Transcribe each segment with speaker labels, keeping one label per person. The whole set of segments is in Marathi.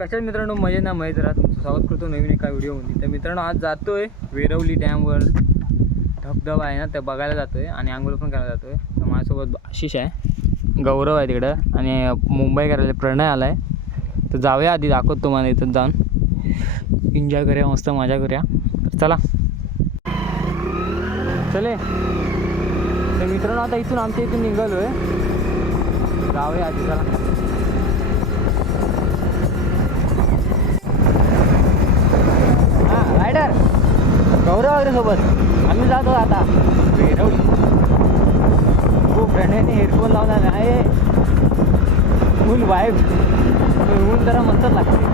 Speaker 1: कशा मित्रांनो मजे ना मजेत राहा. तुमचं स्वागत करतो नवीन एका व्हिडिओमध्ये. तर मित्रांनो आज जातो आहे वेरवली डॅमवर. धबधबा आहे ना ते बघायला जातो आहे आणि आंघोळ पण करायला जातो आहे तर माझ्यासोबत आशिष आहे. गौरव आहे तिकडं. आणि मुंबई करायला प्रणय आला आहे तर जाऊया आधी दाखवतो तुम्हाला इथं जाऊन. एन्जॉय करूया मस्त मजा करूया. तर चला. चले. तर मित्रांनो आता इथून आमच्या इथून निघालो आहे जाऊया आधी चला. गौरव वगैरे सोबत आम्ही जातो आता. वेरवली खूप प्रणयने हेडफोन लावला आहे. फुल वाईब ऊन जरा मस्तच लागते.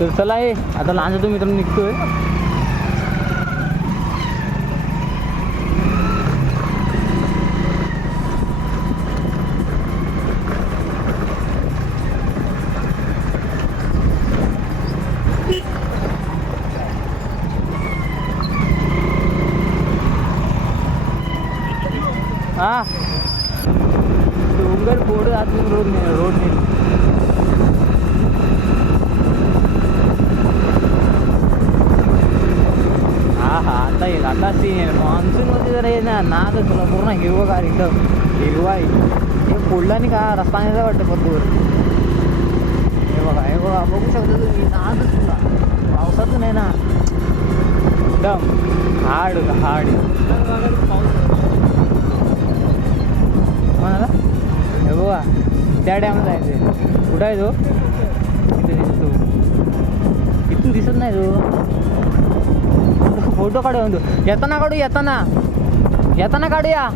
Speaker 1: तर चला आहे आता लहान तो मित्र निघतोय. पूर्ण हिरवगार एकदम. हिरवा हे फोडला नाही का? रस्ता नाही वाटतं भरपूर. हे बघा हे बघा बघू शकता तुम्ही. नादच तुला पावसाचं नाही ना. एकदम हाड होतं हाड म्हणाला हे बघा त्या डॅमला जायचं कुठं आहे तो? इथे दिसतो. इथून दिसत नाही तो. फोटो काढू म्हणतो. येताना काढू येताना. येताना काढूया.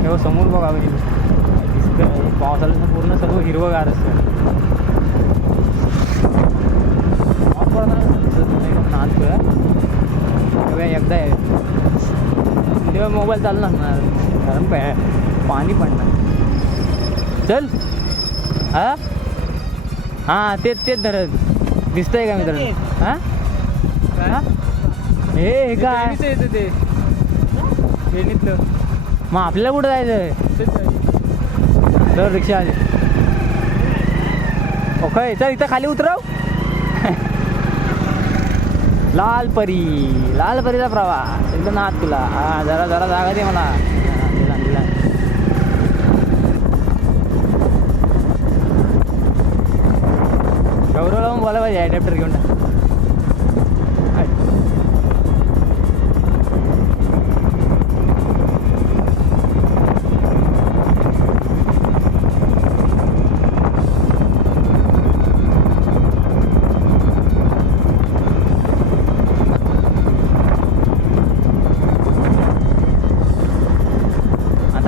Speaker 1: हे बघ, समोर बघा म्हणजे दिसतं पावसाला तर पूर्ण सर्व हिरवगार असतं. पाऊस पडताना दिसत नाही एकदम नाचतोय तेव्हा एकदा आहे. तेव्हा मोबाईल चालू नसणार कारण पा- पाणी पडणार चल. हा? हां तेच तेच धरत. दिसतंय का मित्रांनो? हां? हा? काय?
Speaker 2: येतं ते. फेणीतलं
Speaker 1: मग आपल्याला कुठं जायचं तर रिक्षा आली. ओके चल इथं खाली उतरव. लाल परी लाल परीचा प्रवास. एकदम नाद तुला. हा जरा जरा जागा दे मला. गौरव लावून मग बोला पाहिजे ॲडॅप्टर घेऊन.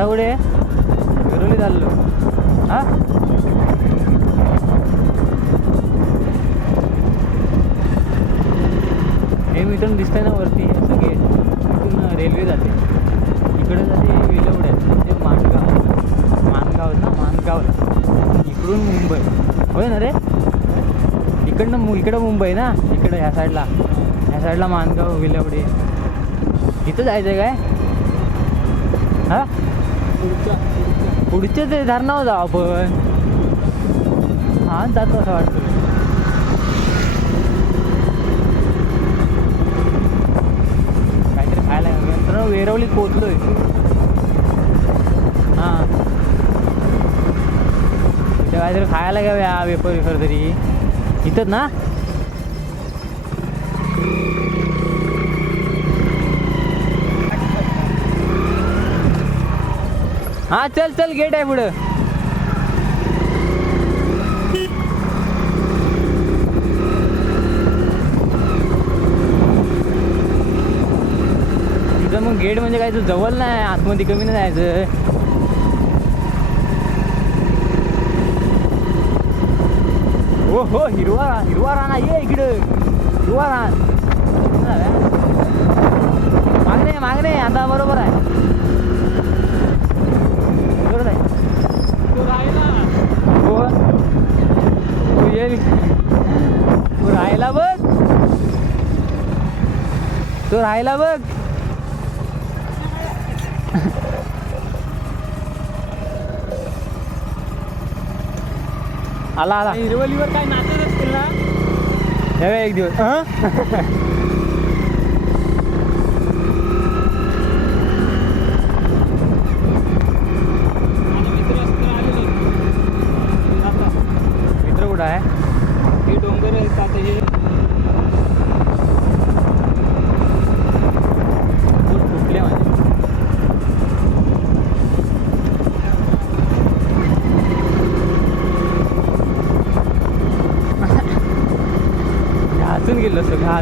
Speaker 1: आता कुठे घरोली चाललो. हा? हे मिटून दिसतंय ना वरती सगळे गेट इथून रेल्वे जाते. इकडे जाते वेलवड्यात ते माणगाव माणगाव ना माणगावला इकडून मुंबई. होय ना रे? इकडनं मु इकडं मुंबई ना? इकडं ह्या साईडला. ह्या साईडला माणगाव विलवडे. इथं जायचं आहे काय? हा? पुढच्या ते धरणावर जाऊ आपण. हा जातो असं वाटतं. काहीतरी खायला नंतर वेरवलीत पोचलोय हां. इथे काहीतरी खायला घ्याव्या वेपर वेफर तरी. इथंच ना? हा चल चल गेट आहे पुढं. तिथं मग गेट म्हणजे काय तर जवळ नाही आतमध्ये कमी नाही जायचं. हो हो हिरवा हिरवा राणा ये इकडं. हिरवा रान मागणे मागणे आता बरोबर आहे.
Speaker 2: तू
Speaker 1: ये तू राहायला बघ. तू राहायला बघ. आला आला.
Speaker 2: हिरवलीवर काय नाचत असतील ना?
Speaker 1: एक दिवस.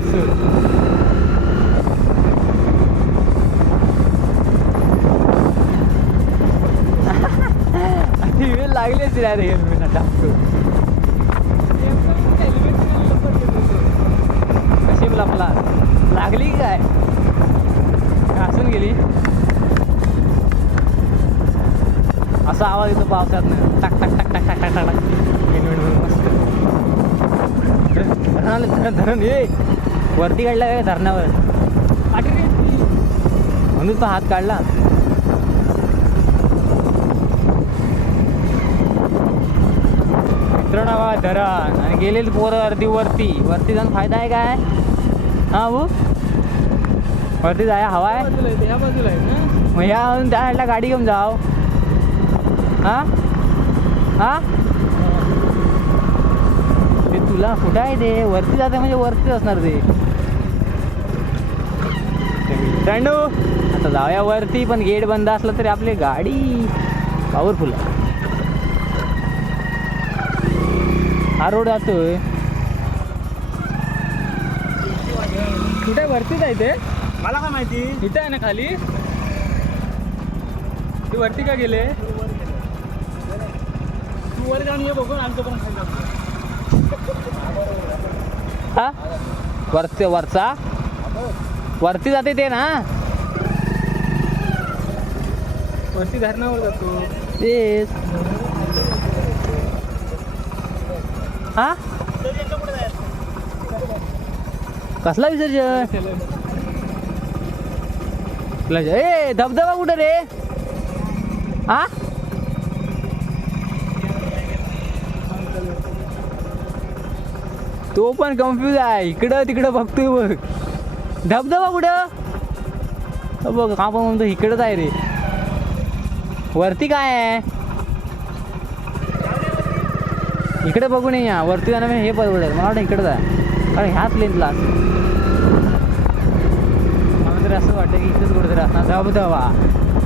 Speaker 1: लासूर लागलेच रे हेल्मेट टाकतो कशी लपला लागली काय घासून गेली असा आवाज येतो पावसात टाक टाक टाक टाक टाक टाक टाक हेल्मेट म्हणून मस्त धरण धरण धरण ये वरती काढला काय धरणावर? म्हणून तो हात काढला. मित्रांनो धरण आणि गेलेली पोरं अर्धी वरती. वरती जाऊन फायदा आहे काय? हा भाऊ? वरती जाय हवा आहे?
Speaker 2: बाजूला आहे बाजूला
Speaker 1: मग ह्या त्या साईडला गाडी घेऊन जाव हा? हा? ते तुला कुठं आहे ते? वरती जाते म्हणजे वरतीच असणार ते. मित्रांनो आता जाऊया वरती पण गेट बंद असलं तरी आपली गाडी पॉवरफुल आहे. हा रोड जातोय.
Speaker 2: कुठे वरतीच आहे ते?
Speaker 1: मला काय माहिती?
Speaker 2: इथं आहे ना खाली? ते वरती का गेले? तू वर जाऊन ये बघून आमचं पण.
Speaker 1: हा? वरती वरचा? वरती जाते ते ना.
Speaker 2: वरती धरणावर जातो.
Speaker 1: तेच. हा? कसला विसर्जन? ए धबधबा कुठं रे? हा? तो पण कन्फ्यूज आहे. इकडं तिकडं बघतोय बघ. धबधबा कुठं? बघ का पण म्हणतो इकडंच आहे रे. वरती काय आहे? इकडे बघू नये या. वरती जाणं म्हणजे हे परवडेल मला वाटतं इकडंच आहे. कारण ह्याच लेनला मला तरी असं वाटतं की इथंच कुठेतरी असणार. धबधबा.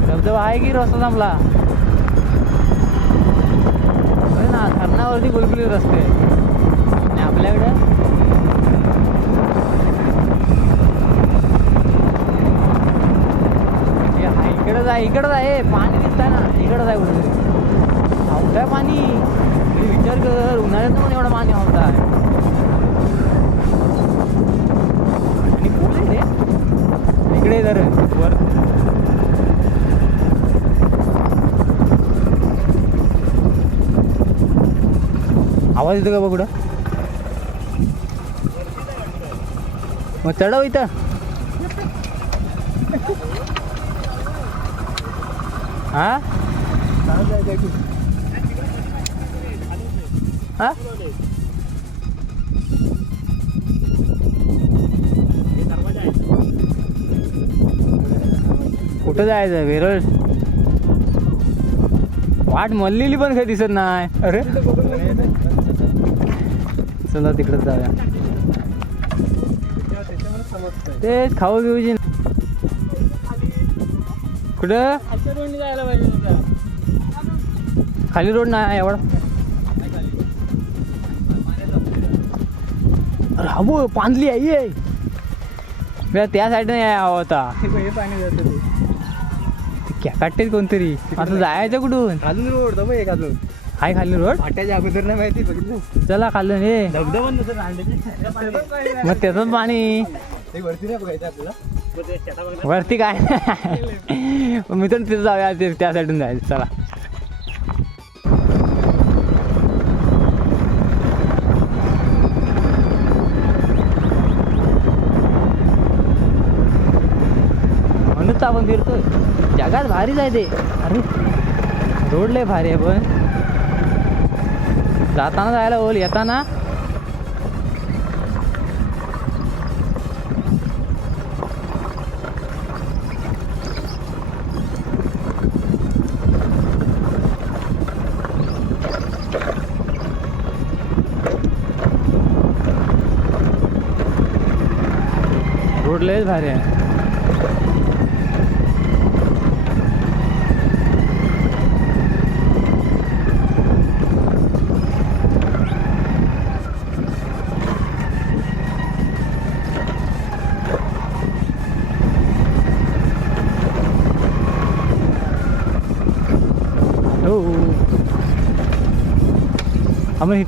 Speaker 1: धबधबा आहे की रस्ता थांबला अरे ना धरणावरती गुलगुली रस्ते. आणि आपल्याकडं? इकडं इकडंच आहे इकडंच आहे पाणी दिसतंय ना इकडंच आहे कुठेतरी आवताय पाणी. मी विचार कर उन्हाळ्यात पण एवढं पाणी आवडत आहे. आणि कोण आहे रे. इकडे जर. वर. आवाज येतो का बघ कुठं? मग चढव इथं. हा? हा? कुठं जायचं? वेरळ? वाट मल्लेली पण काही दिसत नाही. अरे? चला तिकडे जाऊया. तेच खाऊ घेऊची कुठं?
Speaker 2: जायला पाहिजे.
Speaker 1: खाली रोड नाही एवढा. अरे हा बो पांदली आहे मी त्या साईडने यावं होता
Speaker 2: पाणी जातं ते.
Speaker 1: क्या काटते कोणतरी. असं जायचं कुठून?
Speaker 2: अजून रोड दबा एक अजून.
Speaker 1: हाय खाली रोड?
Speaker 2: फाट्याच्या अगोदर नाही माहिती बघितलं
Speaker 1: चला खाल्लं हे मग त्याचं पाणी.
Speaker 2: वरती नाही बघायचं आपल्याला.
Speaker 1: वरती काय? मी तर तिथं जाऊया ते त्या साईडून जायचं चला म्हणूनच आपण फिरतोय. जगात भारीच आहे ते. अरे रोड लय भारी आहे पण. जाताना जायला बोल येताना रोड लयच भारी आहे हो आपण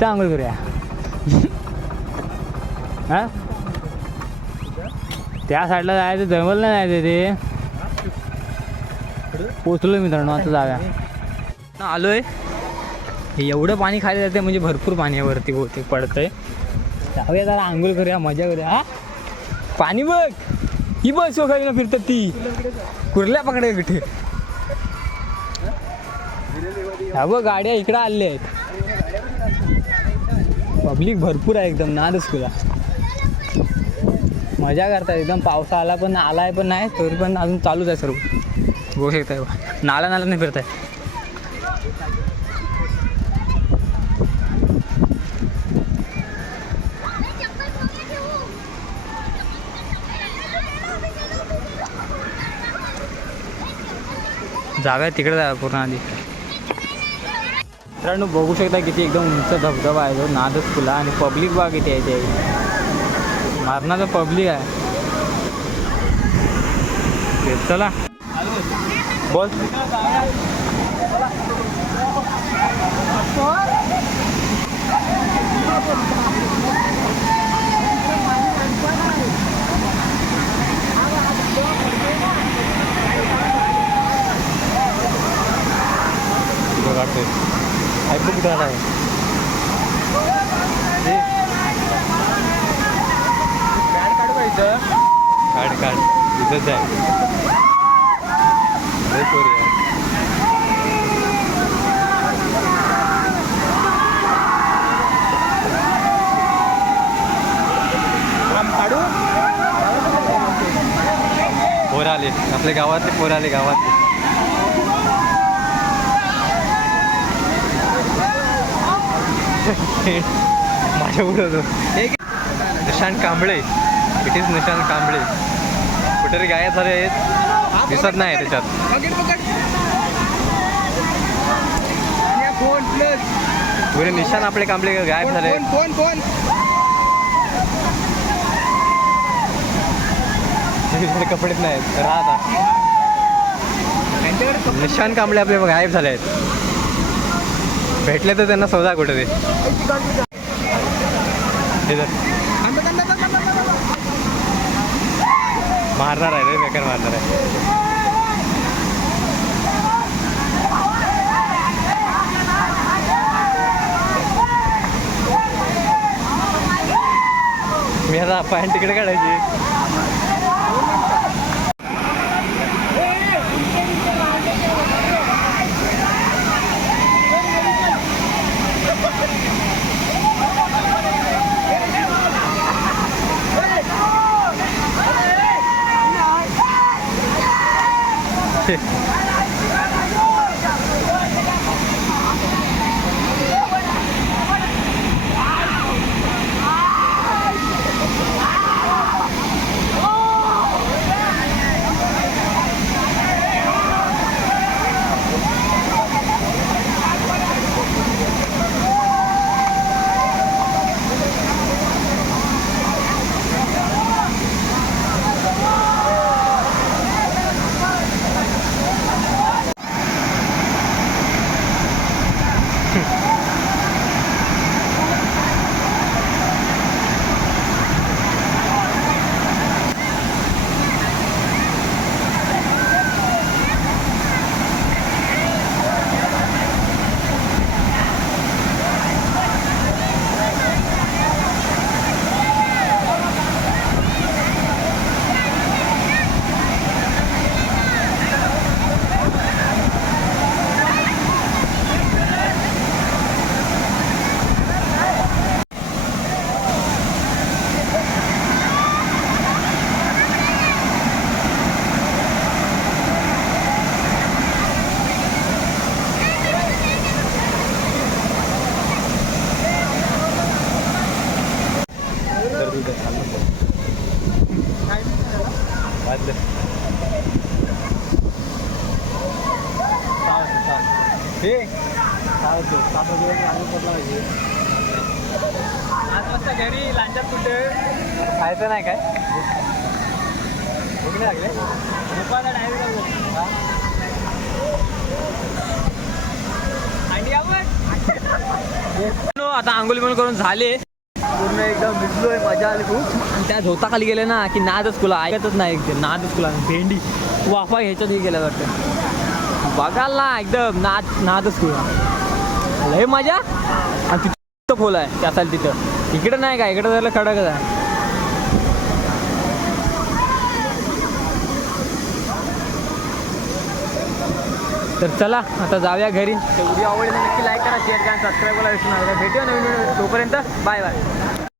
Speaker 1: त्या साईडला जायचं जंगल नाही जायचं ते. पोचलो मित्रांनो आता जाव्या ना आलोय. हे एवढं पाणी खाली जाते म्हणजे भरपूर पाणी आहे वरती बहुतेक पडतंय. जाऊया जरा आंघोळ करूया मजा करूया हा. पाणी बघ. ही बस खाली ना फिरतात ती. कुर्ल्या पकडे कुठे? हा बघ गाड्या इकडं आल्या आहेत. पब्लिक भरपूर आहे एकदम नादच तुला. मजा करतात. एकदम पावसा आला पण आलाय पण नाही तरी पण अजून चालूच आहे सर्व. बघू शकताय बा नाला नाला नाही फिरताय. जागा आहे तिकडे जा पूर्ण आधी. मित्रांनो बघू शकता किती एकदम उंच धबधबा आहे. तो नादच फुला आणि पब्लिक बाग किती आहे ते मारणार तर पब्लिक आहे. चला. बोल. काढतोय ऐकू कुठं आला काढ काढ. इथंच आहे. पोरी आले. आपल्या गावातले पोरं आले गावातले. माझ्या होतो निशांत कांबळे. इट इज निशान कांबळे. कुठेतरी गायब झाले आहेत. दिसत नाही त्याच्यात. पुरे निशान आपले कांबळे गायब झाले कपडेच नाहीत राहता निशान कांबळे आपले गायब झाले आहेत. भेटले तर त्यांना सौदा कुठे ते हे धर. मारणार आहे रे बेकार मारणार आहे. मी आता पॅन्ट तिकडे काढायची. खायचं नाही काय? भूक लागले?
Speaker 2: डायरेक्ट आवड?
Speaker 1: आता आंघोळ बिंघोळ करून झाले. पूर्ण एकदम भिजलोय मजा आली खूप. आणि त्या झोताखाली गेले ना की नादच कुला ऐकतच नाही एकदम नादच कुला भेंडी वाफा ह्याच्यात हे गेल्या वाटतं. बघाल ना एकदम नाद नादच कुला लय मजा? आणि तिथं खोल आहे त्या तिथं. इकडं नाही का इकडं झालं खडकच आहे. तर चला आता जाऊया घरी. तर व्हिडिओ आवडले नक्की लाईक करा शेअर करा सबस्क्राईब करा विसरू नका. भेटूया नवीन व्हिडिओ तोपर्यंत बाय बाय